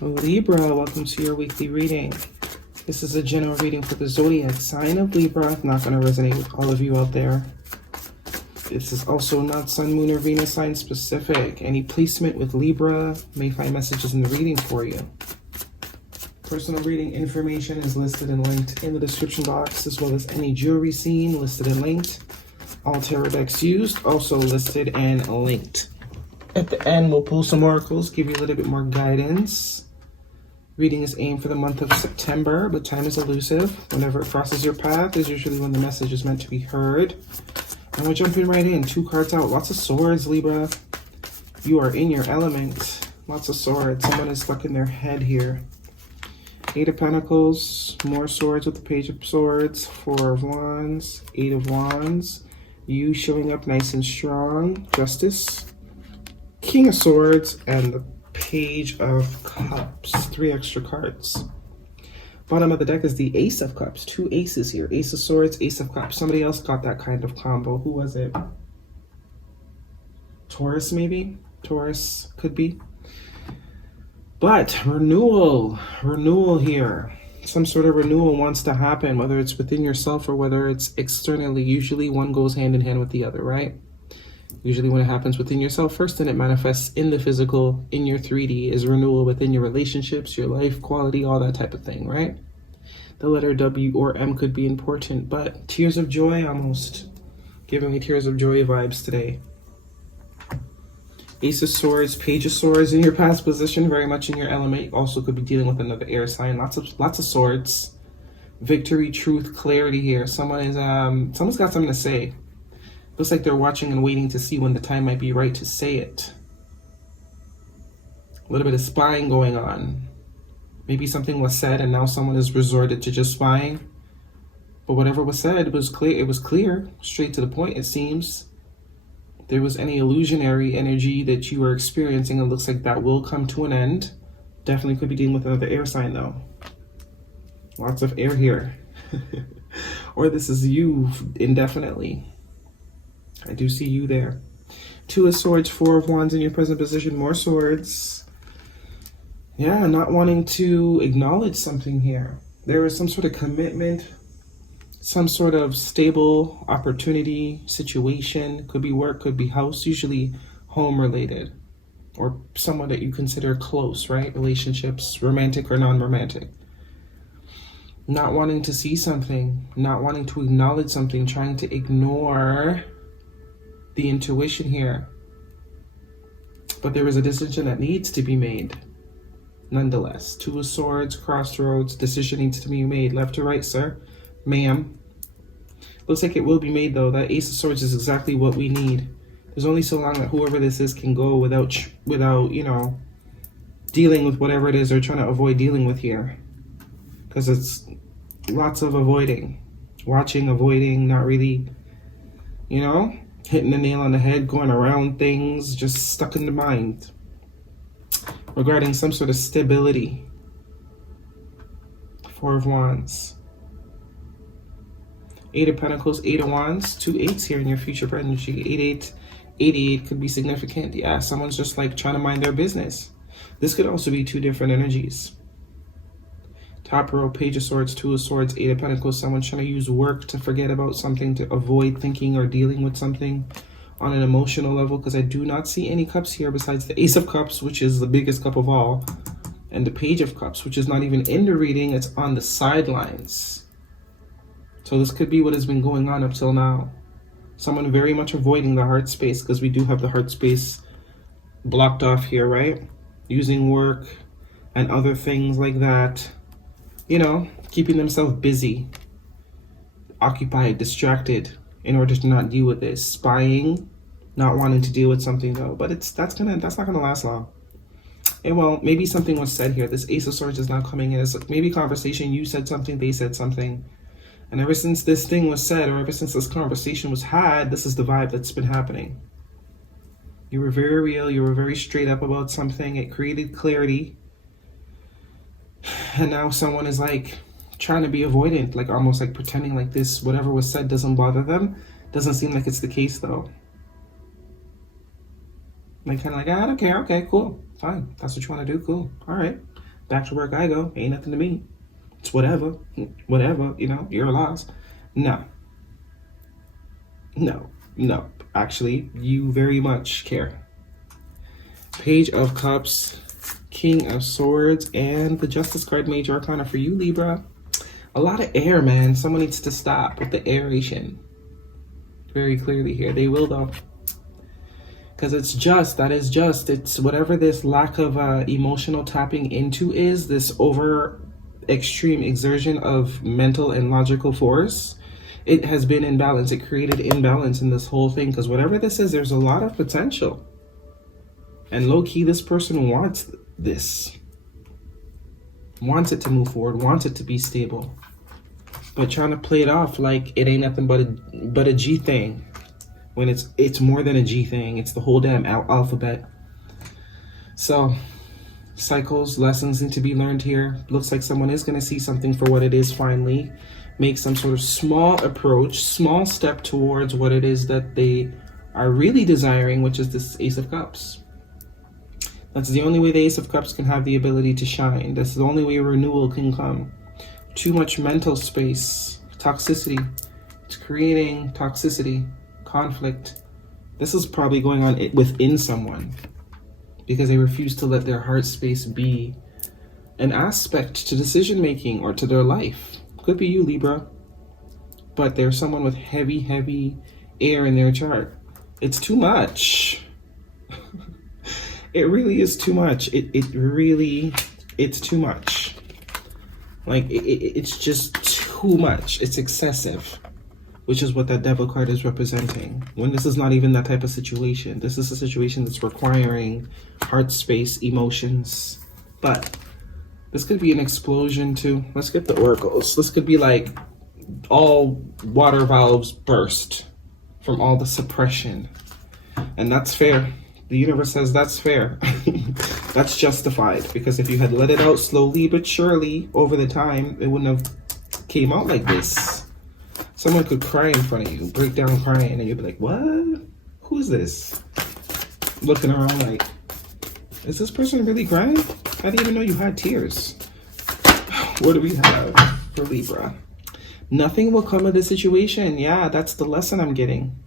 Libra, welcome to your weekly reading. This is a general reading for the zodiac sign of Libra. Not going to resonate with all of you out there. This is also not Sun, Moon, or Venus sign specific. Any placement with Libra may find messages in the reading for you. Personal reading information is listed and linked in the description box, as well as any jewelry seen listed and linked. All tarot decks used also listed and linked. At the end, we'll pull some oracles, give you a little bit more guidance. Reading is aimed for the month of September, but time is elusive. Whenever it crosses your path is usually when the message is meant to be heard. And we're jumping right in. 2 cards out. Lots of swords, Libra. You are in your element. Lots of swords. Someone is stuck in their head here. 8 of Pentacles. More swords with the Page of Swords. 4 of Wands. 8 of Wands. You showing up nice and strong. Justice. King of Swords. And the Page of Cups. 3 extra cards. Bottom of the deck is the Ace of Cups. 2 aces here. Ace of Swords, Ace of Cups. Somebody else got that kind of combo. Who was it? Taurus, maybe? Taurus could be. But renewal. Renewal here. Some sort of renewal wants to happen, whether it's within yourself or whether it's externally. Usually one goes hand in hand with the other, right? Usually when it happens within yourself first, and it manifests in the physical, in your 3D, is renewal within your relationships, your life quality, all that type of thing, right? The letter W or M could be important, but tears of joy almost. Giving me tears of joy vibes today. Ace of Swords, Page of Swords in your past position, very much in your element. Also could be dealing with another air sign. Lots of swords. Victory, truth, clarity here. Someone's got something to say. Looks like they're watching and waiting to see when the time might be right to say it. A little bit of spying going on. Maybe something was said and now someone has resorted to just spying. But whatever was said was clear. It was clear, straight to the point, it seems. If there was any illusionary energy that you were experiencing, it looks like that will come to an end. Definitely could be dealing with another air sign though. Lots of air here. Or this is you indefinitely. I do see you there. 2 of Swords, 4 of Wands in your present position. More swords. Yeah, not wanting to acknowledge something here. There is some sort of commitment, some sort of stable opportunity, situation. Could be work, could be house, usually home related. Or someone that you consider close, right? Relationships, romantic or non-romantic. Not wanting to see something, not wanting to acknowledge something, trying to ignore the intuition here. But there is a decision that needs to be made nonetheless. 2 of Swords, crossroads, decision needs to be made. Left to right, sir, ma'am. Looks like it will be made though. That Ace of Swords is exactly what we need. There's only so long that whoever this is can go without you know, dealing with whatever it is they're trying to avoid dealing with here. Because it's lots of avoiding, watching, avoiding, not really, you know, hitting the nail on the head, going around things, just stuck in the mind. Regarding some sort of stability. 4 of Wands. 8 of Pentacles, 8 of Wands. 2 8s here in your future energy. 8 8. 88 could be significant. Yeah, someone's just like trying to mind their business. This could also be 2 different energies. Top row, Page of Swords, 2 of Swords, 8 of Pentacles. Someone's trying to use work to forget about something, to avoid thinking or dealing with something on an emotional level, because I do not see any cups here besides the Ace of Cups, which is the biggest cup of all, and the Page of Cups, which is not even in the reading. It's on the sidelines. So this could be what has been going on up till now. Someone very much avoiding the heart space, because we do have the heart space blocked off here, right? Using work and other things like that. You know, keeping themselves busy, occupied, distracted in order to not deal with this. Spying, not wanting to deal with something though. But that's not gonna last long. And well, maybe something was said here. This Ace of Swords is now coming in. It's maybe conversation. You said something, they said something. And ever since this thing was said, or ever since this conversation was had, this is the vibe that's been happening. You were very real. You were very straight up about something. It created clarity. And now someone is like trying to be avoidant, like almost like pretending like this, whatever was said doesn't bother them. Doesn't seem like it's the case though. Like kind of like, I don't care. Okay, cool. Fine. That's what you want to do. Cool. All right. Back to work I go. Ain't nothing to me. It's whatever. Whatever, you know, your loss. No. No. No. Actually, you very much care. Page of Cups, King of Swords, and the Justice card, Major Arcana for you, Libra. A lot of air, man. Someone needs to stop with the aeration. Very clearly here. They will, though. Because that is just, it's whatever this lack of emotional tapping into is, this over extreme exertion of mental and logical force, it has been imbalance. It created imbalance in this whole thing. Because whatever this is, there's a lot of potential. And low-key, this person wants this. Wants it to move forward, wants it to be stable. But trying to play it off like it ain't nothing but a G thing. When it's more than a G thing. It's the whole damn alphabet. So, cycles, lessons need to be learned here. Looks like someone is going to see something for what it is finally. Make some sort of small approach, small step towards what it is that they are really desiring, which is this Ace of Cups. That's the only way the Ace of Cups can have the ability to shine. That's the only way renewal can come. Too much mental space, toxicity. It's creating toxicity, conflict. This is probably going on within someone because they refuse to let their heart space be an aspect to decision making or to their life. Could be you, Libra, but there's someone with heavy, heavy air in their chart. It's too much. It really is too much. It's too much. Like, it's just too much. It's excessive, which is what that Devil card is representing. When this is not even that type of situation. This is a situation that's requiring heart space, emotions. But this could be an explosion too. Let's get the oracles. This could be like all water valves burst from all the suppression. And that's fair. The universe says that's fair. That's justified. Because if you had let it out slowly but surely over the time, it wouldn't have came out like this. Someone could cry in front of you, break down crying, and you'd be like, what? Who's this? Looking around like, is this person really crying? I didn't even know you had tears. What do we have for Libra? Nothing will come of the situation. Yeah, that's the lesson I'm getting.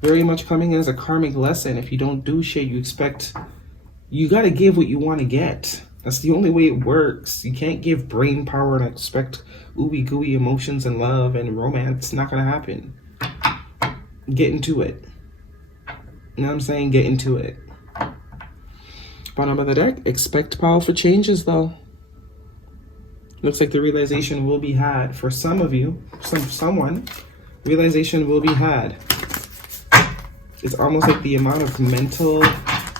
Very much coming as a karmic lesson. If you don't do shit, you got to give what you want to get. That's the only way it works. You can't give brain power and expect ooey gooey emotions and love and romance. It's not going to happen. Get into it. You know what I'm saying? Get into it. Bottom of the deck, expect powerful changes though. Looks like the realization will be had for some of you, someone. Realization will be had. It's almost like the amount of mental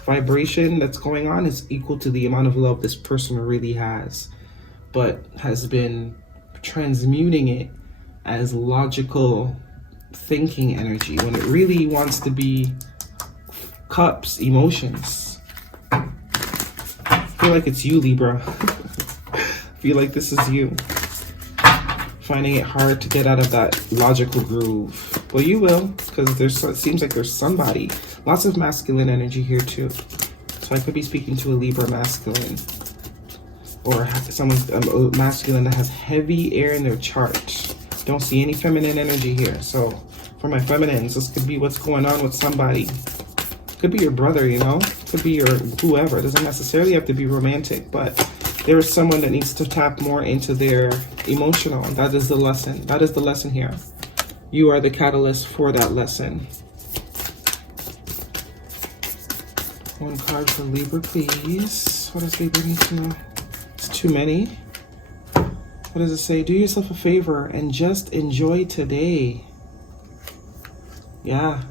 vibration that's going on is equal to the amount of love this person really has, but has been transmuting it as logical thinking energy when it really wants to be cups, emotions. I feel like it's you, Libra. I feel like this is you. Finding it hard to get out of that logical groove. Well, you will, because it seems like there's somebody. Lots of masculine energy here too. So I could be speaking to a Libra masculine. Or someone masculine that has heavy air in their chart. Don't see any feminine energy here. So for my feminines, this could be what's going on with somebody. Could be your brother, you know? Could be your whoever. It doesn't necessarily have to be romantic, but there is someone that needs to tap more into their emotional. That is the lesson. That is the lesson here. You are the catalyst for that lesson. One card for Libra, please. What does Libra need to know? It's too many. What does it say? Do yourself a favor and just enjoy today. Yeah.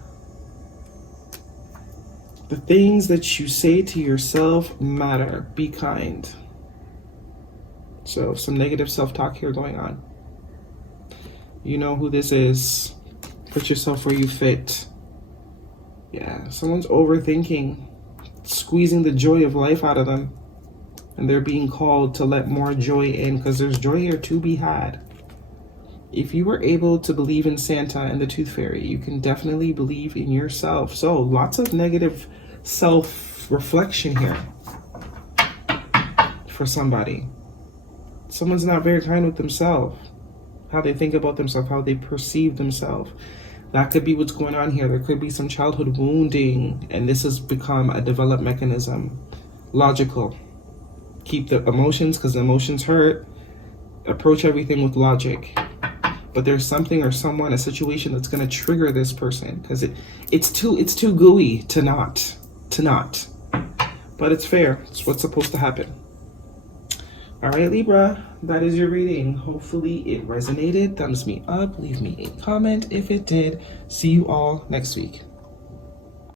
The things that you say to yourself matter. Be kind. So some negative self-talk here going on. You know who this is. Put yourself where you fit. Yeah, someone's overthinking, squeezing the joy of life out of them. And they're being called to let more joy in because there's joy here to be had. If you were able to believe in Santa and the Tooth Fairy, you can definitely believe in yourself. So lots of negative self-reflection here. for somebody. Someone's not very kind with themselves. How they think about themselves, how they perceive themselves. That could be what's going on here. There could be some childhood wounding, and this has become a developed mechanism. Logical. Keep the emotions, because the emotions hurt. Approach everything with logic. But there's something or someone, a situation that's going to trigger this person, because it's too gooey to not. But it's fair. It's what's supposed to happen. All right, Libra, that is your reading. Hopefully it resonated. Thumbs me up. Leave me a comment if it did. See you all next week.